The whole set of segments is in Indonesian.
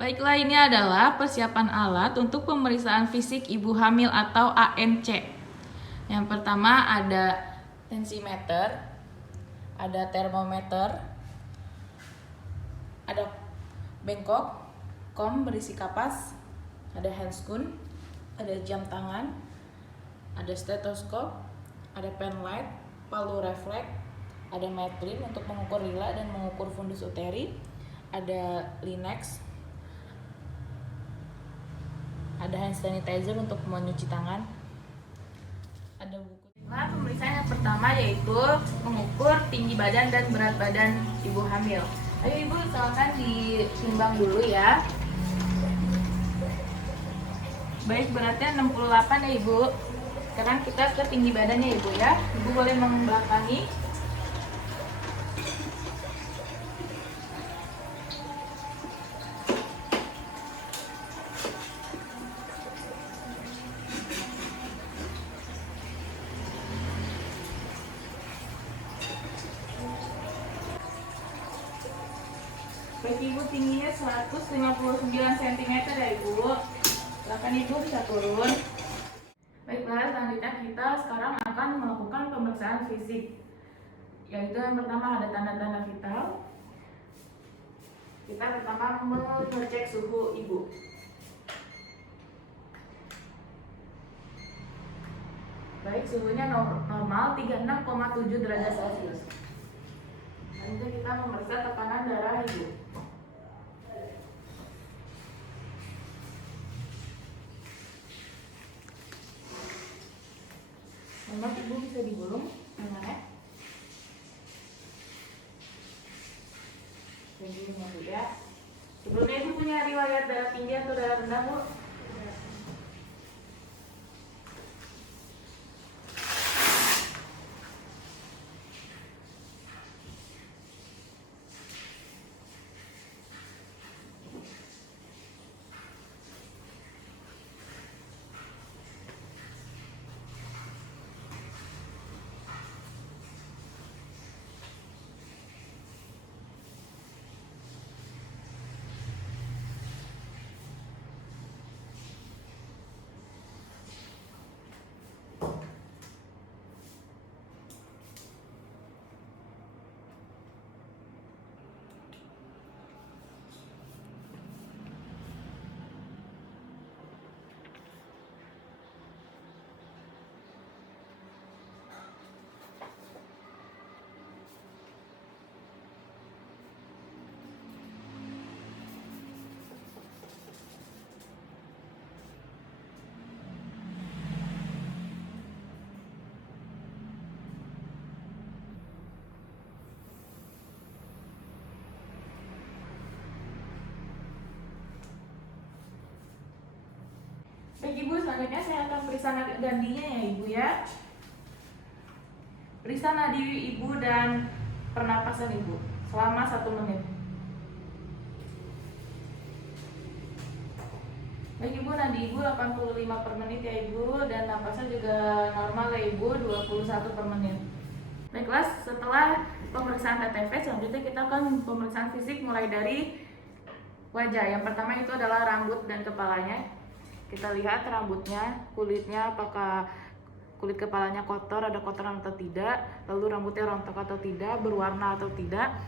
Baiklah, ini adalah persiapan alat untuk pemeriksaan fisik ibu hamil atau ANC. Yang pertama ada tensimeter, ada termometer, ada bengkok, kom berisi kapas, ada handscoon, ada jam tangan, ada stetoskop, ada pen light, palu refleks, ada Matlin untuk mengukur lila dan mengukur fundus uteri, ada Linex, ada hand sanitizer untuk mencuci tangan, ada buku. Nah, pemeriksaan yang pertama yaitu mengukur tinggi badan dan berat badan ibu hamil. Ayo ibu, silakan ditimbang dulu ya. Baik, beratnya 68 ya ibu. Sekarang kita ke tinggi badannya ibu ya. Ibu boleh membelakangi. Baik ibu, tingginya 159 cm ya ibu. Silakan ibu bisa turun. Baiklah, selanjutnya kita sekarang akan melakukan pemeriksaan fisik. Yaitu yang pertama ada tanda-tanda vital. Kita pertama mengecek suhu ibu. Baik, suhunya normal 36,7 derajat Celcius. Selanjutnya kita memeriksa tekanan darah ibu. Memang ibu bisa digulung tangannya. Begini ya. Sebelumnya ibu punya riwayat darah tinggi atau darah rendah bu? Baik ibu, selanjutnya saya akan periksa nadinya ya ibu ya. Periksa nadi ibu dan pernapasan ibu selama 1 menit. Baik ibu, nadi ibu 85 per menit ya ibu, dan napasnya juga normal ya ibu, 21 per menit. Baiklah, setelah pemeriksaan TTV, selanjutnya kita akan pemeriksaan fisik mulai dari wajah. Yang pertama itu adalah rambut dan kepalanya. Kita lihat rambutnya, kulitnya, apakah kulit kepalanya kotor, ada kotoran atau tidak, lalu rambutnya rontok atau tidak, berwarna atau tidak.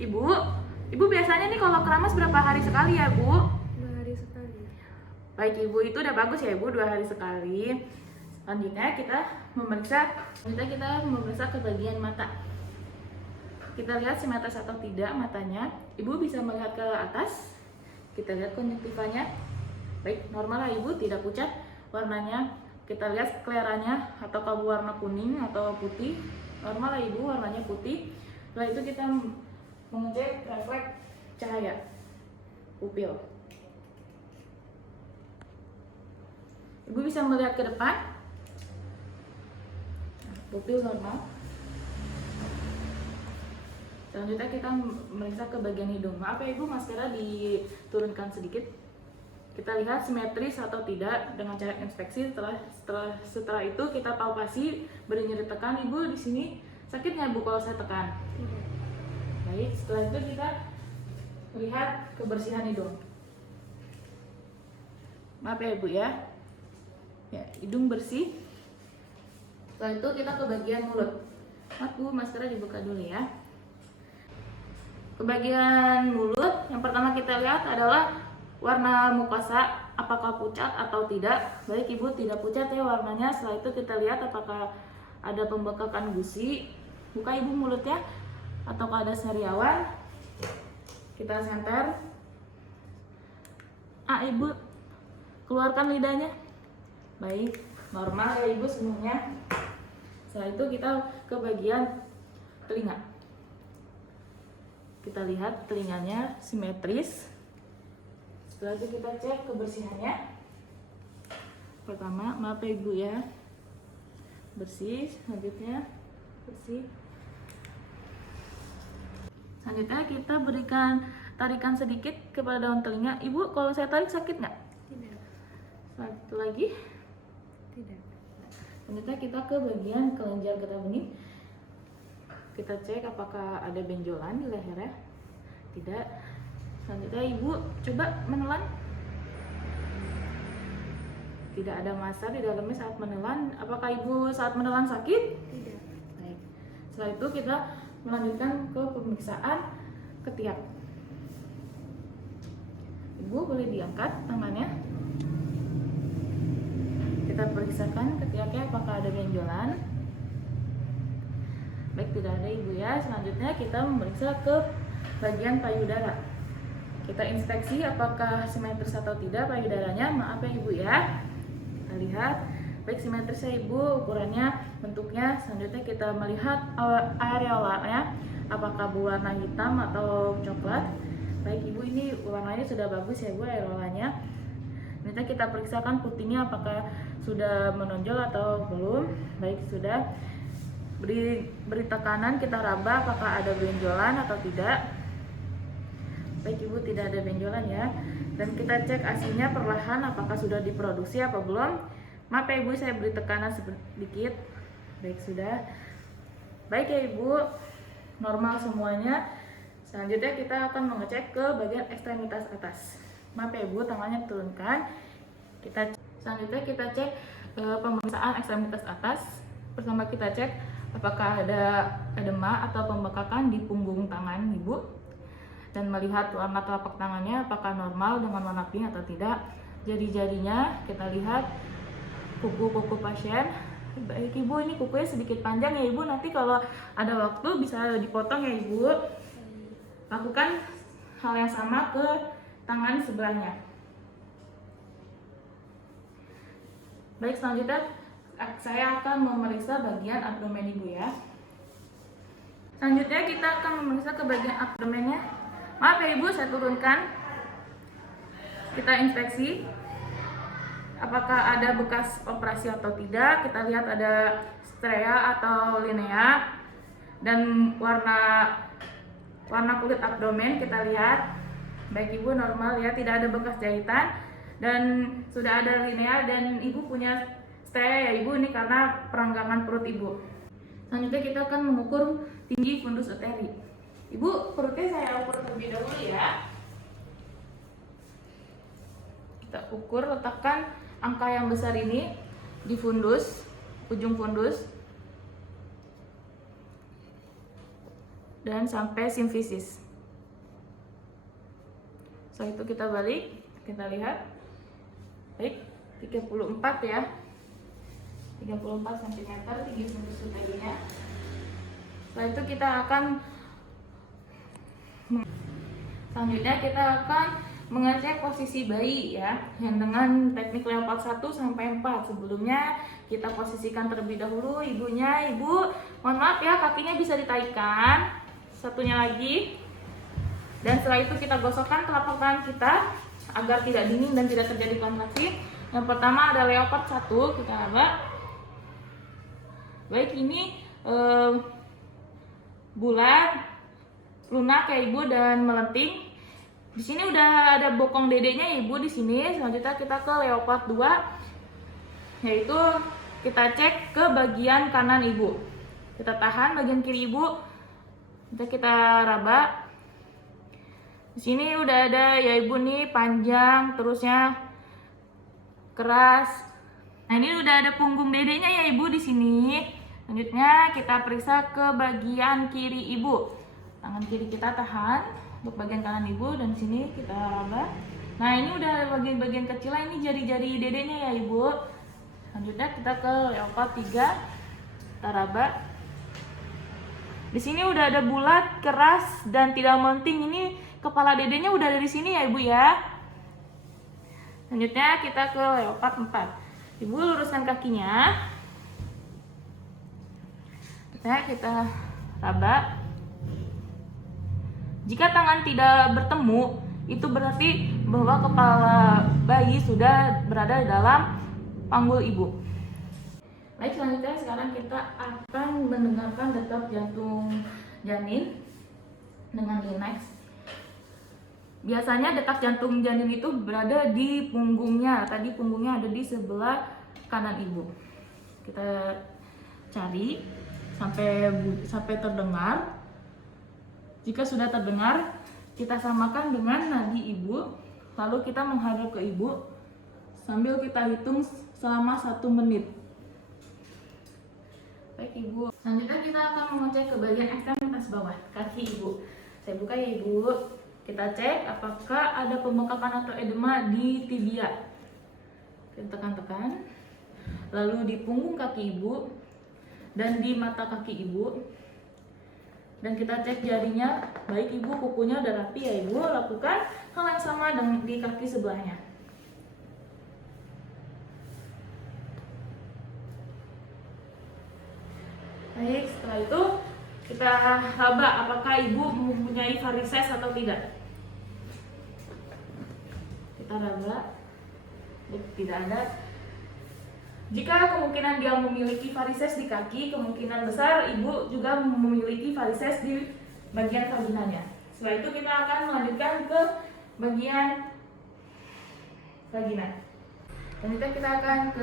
Ibu biasanya nih kalau keramas berapa hari sekali ya bu? 2 hari sekali. Baik ibu, itu udah bagus ya ibu, 2 hari sekali. Selanjutnya kita memeriksa ke bagian mata. Kita lihat simetris atau tidak matanya. Ibu bisa melihat ke atas. Kita lihat konjungtivanya. Baik, normal lah ibu, tidak pucat warnanya. Kita lihat skleranya, atau kabut warna kuning atau putih. Normal lah ibu, warnanya putih. Setelah itu kita mengecek refleks cahaya pupil. Ibu bisa melihat ke depan. Pupil normal. Selanjutnya kita memeriksa ke bagian hidung. Maaf ya ibu, maskara diturunkan sedikit. Kita lihat simetris atau tidak dengan cara inspeksi. Setelah itu kita palpasi, beri nyeri tekan. Ibu di sini sakit nggak bu kalau saya tekan? Tidak. Baik, setelah itu kita lihat kebersihan hidung. Maaf ya ibu ya. Ya, hidung bersih. Setelah itu kita ke bagian mulut. Maaf bu, maskernya dibuka dulu ya. Ke bagian mulut, yang pertama kita lihat adalah warna mukosa, apakah pucat atau tidak. Baik ibu, tidak pucat ya warnanya. Setelah itu kita lihat apakah ada pembekakan gusi. Buka ibu mulutnya, ataukah ada sariawan. Kita senter. Ibu, keluarkan lidahnya. Baik, normal ya ibu semuanya. Setelah itu kita ke bagian telinga. Kita lihat telinganya simetris. Setelah itu kita cek kebersihannya. Pertama, maaf ya ibu ya, bersih. Selanjutnya bersih. Selanjutnya kita berikan tarikan sedikit kepada daun telinga. Ibu, kalau saya tarik sakit nggak? Tidak. Satu lagi. Tidak. Selanjutnya kita ke bagian kelenjar getah bening. Kita cek apakah ada benjolan di lehernya. Tidak. Selanjutnya ibu coba menelan. Tidak ada massa di dalamnya saat menelan. Apakah ibu saat menelan sakit? Tidak. Baik. Setelah itu kita melanjutkan ke pemeriksaan ketiak. Ibu boleh diangkat tangannya. Kita periksakan ketiaknya apakah ada benjolan. Baik, tidak ada ibu ya. Selanjutnya kita memeriksa ke bagian payudara. Kita inspeksi apakah simetris atau tidak payudaranya. Maaf ya ibu ya. Kita lihat. Baik, simetris ya ibu, ukurannya, bentuknya. Selanjutnya kita melihat areolanya, apakah berwarna hitam atau coklat. Baik ibu, ini warnanya sudah bagus ya ibu, areolanya. Selanjutnya kita periksakan putingnya apakah sudah menonjol atau belum. Baik, sudah. Beri tekanan, kita raba apakah ada benjolan atau tidak. Baik ibu, tidak ada benjolan ya. Dan kita cek asinya perlahan apakah sudah diproduksi apa belum. Maaf ya ibu, saya beri tekanan sedikit. Baik, sudah. Baik ya ibu, normal semuanya. Selanjutnya kita akan mengecek ke bagian ekstremitas atas. Maaf ya ibu, tangannya turunkan. Selanjutnya kita cek pemeriksaan ekstremitas atas. Pertama kita cek apakah ada edema atau pembekakan di punggung tangan ibu, dan melihat warna telapak tangannya apakah normal dengan warna pink atau tidak. Jari-jarinya kita lihat, kuku-kuku pasien. Baik ibu, ini kukunya sedikit panjang ya ibu, nanti kalau ada waktu bisa dipotong ya ibu. Lakukan hal yang sama ke tangan sebelahnya. Baik, selanjutnya saya akan memeriksa bagian abdomen ibu ya. Selanjutnya kita akan memeriksa ke bagian abdomennya. Maaf ya ibu, saya turunkan. Kita inspeksi apakah ada bekas operasi atau tidak. Kita lihat ada strea atau linea, dan warna kulit abdomen kita lihat. Baik ibu, normal ya, tidak ada bekas jahitan dan sudah ada linea, dan ibu punya strea ya ibu, ini karena perenggangan perut ibu. Selanjutnya kita akan mengukur tinggi fundus uteri. Ibu, perutnya saya ukur terlebih dahulu ya. Kita ukur, letakkan angka yang besar ini di fundus, ujung fundus, dan sampai simfisis. Setelah itu kita balik, kita lihat. Baik, 34 ya. 34 cm tinggi fundus uterinya. Setelah itu kita akan selanjutnya kita akan mengecek posisi bayi ya, yang dengan teknik leopard 1 sampai 4. Sebelumnya kita posisikan terlebih dahulu ibunya. Ibu, mohon maaf ya, kakinya bisa ditaikan. Satunya lagi. Dan setelah itu kita gosokkan telapak tangan kita agar tidak dingin dan tidak terjadi kontraksi. Yang pertama ada leopard 1, kita raba. Baik, ini bulat, lunak ya ibu, dan melenting. Di sini udah ada bokong dedenya ibu di sini. Selanjutnya kita ke leopard 2, yaitu kita cek ke bagian kanan ibu. Kita tahan bagian kiri ibu, kita raba. Di sini udah ada ya ibu nih, panjang, terusnya keras. Nah ini udah ada punggung dedenya ya ibu di sini. Selanjutnya kita periksa ke bagian kiri ibu. Tangan kiri kita tahan untuk bagian kanan ibu dan sini kita raba. Nah ini udah bagian-bagian kecil, ini jari-jari dedenya ya ibu. Selanjutnya kita ke leopard 3, kita raba. Di sini udah ada bulat, keras dan tidak menting. Ini kepala dedenya udah ada di sini ya ibu ya. Selanjutnya kita ke leopard 4. Ibu luruskan kakinya. Nah, kita raba. Jika tangan tidak bertemu, itu berarti bahwa kepala bayi sudah berada dalam panggul ibu. Baik, selanjutnya sekarang kita akan mendengarkan detak jantung janin dengan Linax. Biasanya detak jantung janin itu berada di punggungnya. Tadi punggungnya ada di sebelah kanan ibu. Kita cari sampai terdengar. Jika sudah terdengar, kita samakan dengan nadi ibu. Lalu kita menghadap ke ibu sambil kita hitung selama 1 menit. Baik ibu. Selanjutnya kita akan mengecek ke bagian ekstremitas bawah kaki ibu. Saya buka ya ibu. Kita cek apakah ada pembengkakan atau edema di tibia. Kita tekan-tekan. Lalu di punggung kaki ibu dan di mata kaki ibu. Dan kita cek jarinya, baik ibu, kukunya udah rapi ya ibu. Lakukan hal yang sama dengan di kaki sebelahnya. Baik, setelah itu kita raba apakah ibu mempunyai varises atau tidak. Kita raba, tidak ada. Jika kemungkinan dia memiliki varises di kaki, kemungkinan besar ibu juga memiliki varises di bagian vaginanya. Setelah itu kita akan melanjutkan ke bagian vagina. Selanjutnya kita akan ke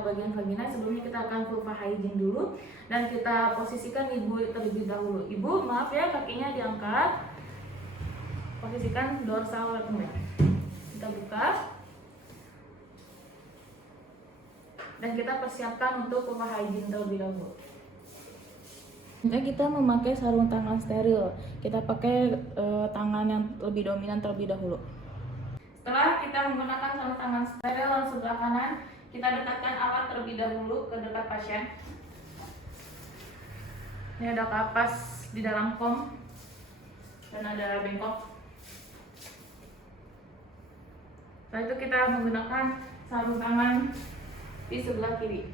bagian vagina. Sebelumnya kita akan vulva hygiene dulu dan kita posisikan ibu terlebih dahulu. Ibu, maaf ya, kakinya diangkat. Posisikan dorsal retum. Kita buka. Dan kita persiapkan untuk vulva hygiene terlebih dahulu. Nah, kita memakai sarung tangan steril. Kita pakai tangan yang lebih dominan terlebih dahulu. Setelah kita menggunakan sarung tangan steril sebelah kanan, kita dekatkan alat terlebih dahulu ke dekat pasien. Ini ada kapas di dalam kom dan ada bengkok. Setelah itu kita menggunakan sarung tangan di sebelah kiri.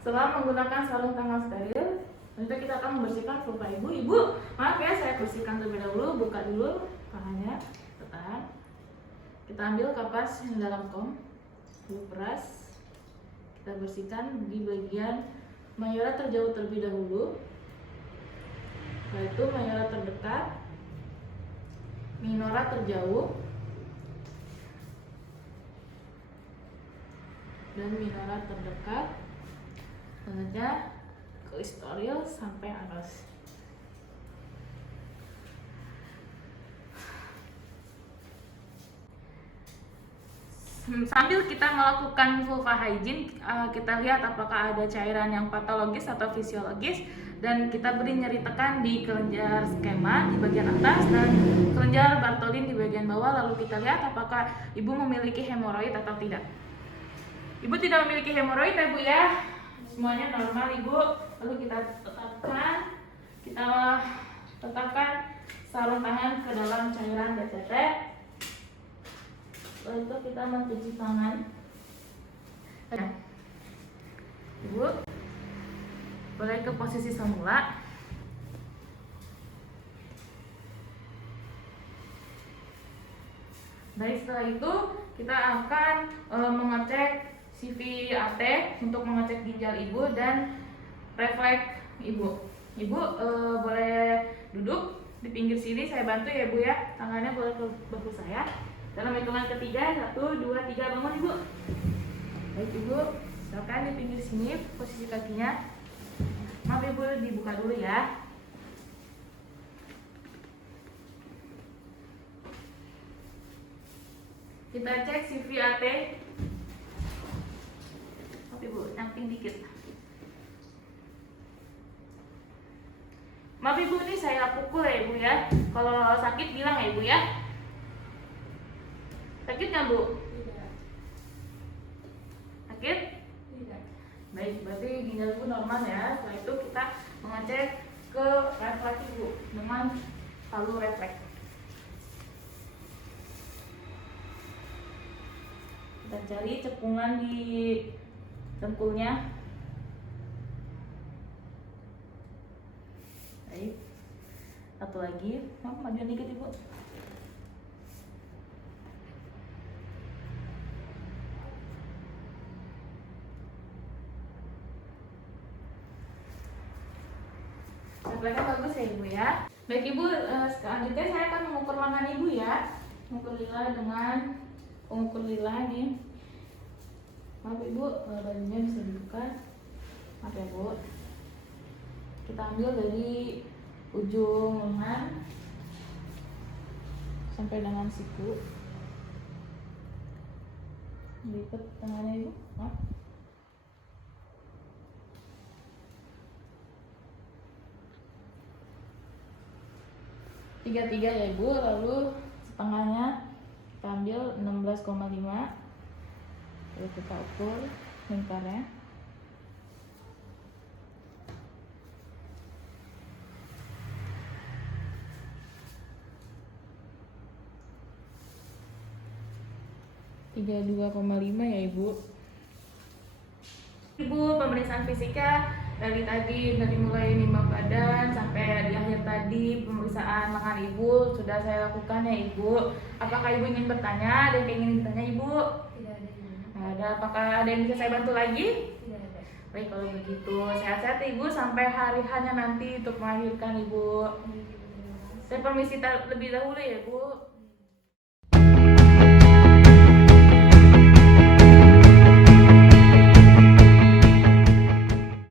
Setelah menggunakan sarung tangan steril, nanti kita akan membersihkan vulva ibu. Ibu, maaf ya, saya bersihkan terlebih dahulu. Buka dulu tangannya, tekan. Kita ambil kapas yang dalam kom, lalu peras. Kita bersihkan di bagian mayora terjauh terlebih dahulu. Setelah itu mayora terdekat, minora terjauh, dan minora terdekat. Selanjutnya klitorial sampai atas. Sambil kita melakukan vulva hygiene, kita lihat apakah ada cairan yang patologis atau fisiologis, dan kita beri nyeri tekan di kelenjar skema di bagian atas dan kelenjar Bartholin di bagian bawah. Lalu kita lihat apakah ibu memiliki hemoroid atau tidak. Ibu tidak memiliki hemoroid ya bu ya, semuanya normal ibu. Lalu kita tetapkan sarung tangan ke dalam cairan DCT. Lalu itu kita mencuci tangan. Nah, ibu boleh ke posisi semula. Dari setelah itu kita akan mengecek CVAT untuk mengecek ginjal ibu dan refleks ibu. Ibu boleh duduk di pinggir sini, saya bantu ya bu ya. Tangannya boleh ke bahu saya. Dalam hitungan ketiga, 1, 2, 3, bangun ibu. Baik ibu, silakan di pinggir sini posisi kakinya. Maaf ibu, dibuka dulu ya. Kita cek CVAT. Oke Bu, nyamping dikit. Maaf Ibu, ini saya pukul ya Ibu ya. Kalau sakit bilang ya Ibu ya. Sakit nggak Bu? Tidak. Sakit? Tidak. Baik, berarti ginjal Ibu normal ya. Setelah itu kita mengecek ke refleks Ibu dengan palu refleks. Kita cari cekungan di dengkulnya. Baik. Satu lagi, maju dikit Ibu. Refleksnya bagus ya Ibu ya. Baik Ibu, selanjutnya saya akan mengukur lengan Ibu ya. Mengukur lila dengan pengukur lila nih. Maaf Ibu, bajunya bisa dibuka. Maaf ya Bu. Kita ambil dari ujung lengan sampai dengan siku. Lipat tangannya Ibu. Maaf. Tiga ya Ibu, lalu setengahnya kita ambil 16,5. Lalu kita ukur lingkarnya. Tiga 2,5 ya Ibu. Ibu, pemeriksaan fisika dari mulai nimbang badan sampai di akhir tadi pemeriksaan lengan Ibu sudah saya lakukan ya Ibu. Apakah Ibu ingin bertanya? Ada yang ingin bertanya Ibu? Tidak ada. Ada. Apakah ada yang bisa saya bantu lagi? Tidak ada. Baik, kalau begitu sehat-sehat Ibu sampai hari hanya nanti untuk melahirkan Ibu. Saya permisi lebih dahulu ya Bu.